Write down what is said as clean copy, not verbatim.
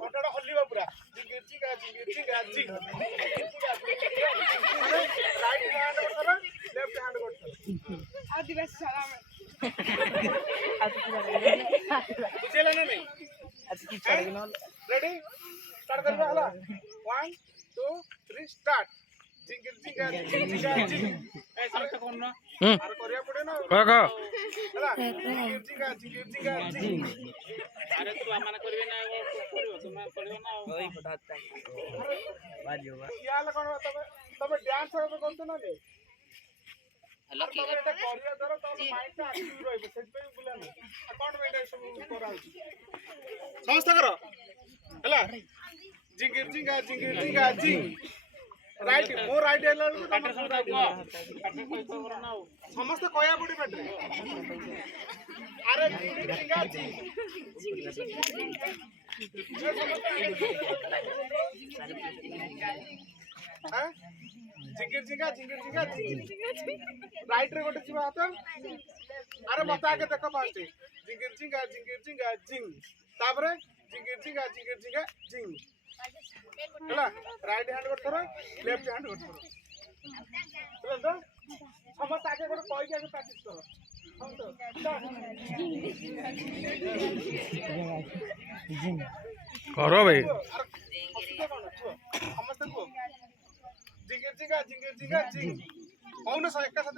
କଣ୍ଟାଟା ହଲିବ ପୁରା ଜିଙ୍ଗିର ଜିଙ୍ଗା ଜିଙ୍ଗିର ଜିଙ୍ଗା zing right hand କରୁଥିଲ left hand କରୁଥିଲ आदिवासी सलाम ବୁଝିହେଲା ନା ନାଇଁ ରେଡି ଷ୍ଟାର୍ଟ କରିବା ହେଲା 1 2 3 ଷ୍ଟାର୍ଟ ଜିଙ୍ଗିର ଜିଙ୍ଗା ଜିଙ୍ଗିର ଜିଙ୍ଗା ଜିଙ୍ଗ ଏ ସମସ୍ତେ କରୁନ ଆର କରିବା ପଡେ ନା ହେଲା ଜିଙ୍ଗିର ଜିଙ୍ଗା ଜିଙ୍ଗିର ଜିଙ୍ଗା ଜିଙ୍ଗ अरे तू आमाना करबे ना तुम करबे ना यार कौन तबे डांस करबे कोन ना रे हेलो की तबे एटा करिया धरो तब माइंड टा एक्टिव रहबे सेज पे बुला ना अकाउंट में एटा सब करा होची समस्त करो हला जिंगिर जिंगा जिंग राइट मो राइट एला काटर सब को काटर पैसा करो ना समस्त कया पड़ी बेटे अरे जिंगिर जिंगा जिंग हां जिंगिर जिंगा जिंग राइट रे गोटे जीवा हाथ अरे मत आगे देखो फास्ट जिंगिर जिंगा जिंग तापरे जिंगिर जिंगा जिंग हला राइट हैंड कर थरो लेफ्ट हैंड कर थरो चलो तो समस्त आगे गोटे कहि के प्रैक्टिस करो करो भाई समस्त को जिंगिर जिंगा जिंग कौन सा एक साथ